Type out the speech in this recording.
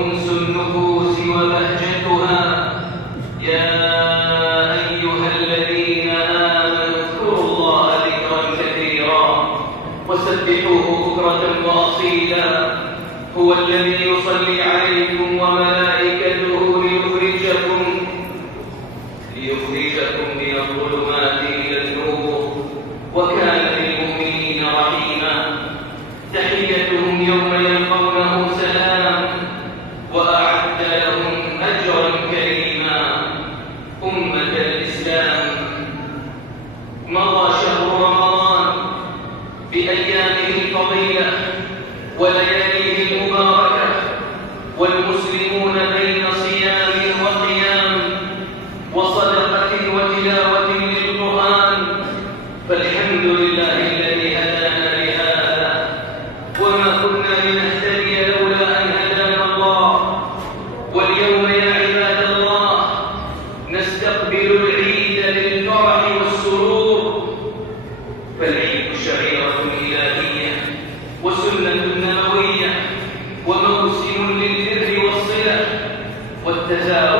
وأنس النفوس وبهجتها. يا أيها الذين آمنوا اذكروا الله ذكرا كثيرا وسبحوه بكرة وأصيلا. هو الذي يصلي عليكم وملائكته ليخرجكم من الظلمات إلى النور وكان بالمؤمنين رحيما. تحيتهم يوم يلقونه سلام وأعد لهم أجرا كريما. أمة الإسلام، مضى شهر رمضان بأيامه الفضيلة ولياليه المباركة، والمسلمون بين صيام وقيام وصدقة وتلاوة للقرآن. فالحمد لله الذي هدانا لهذا، وما كنا لنهتدي لولا أن هدانا الله. واليوم يا عباد الله نستقبل العيد للفرح والسرور، فالعيد شعيرة إلهية وسنة نبوية وموسم للبر والصلة والتزاور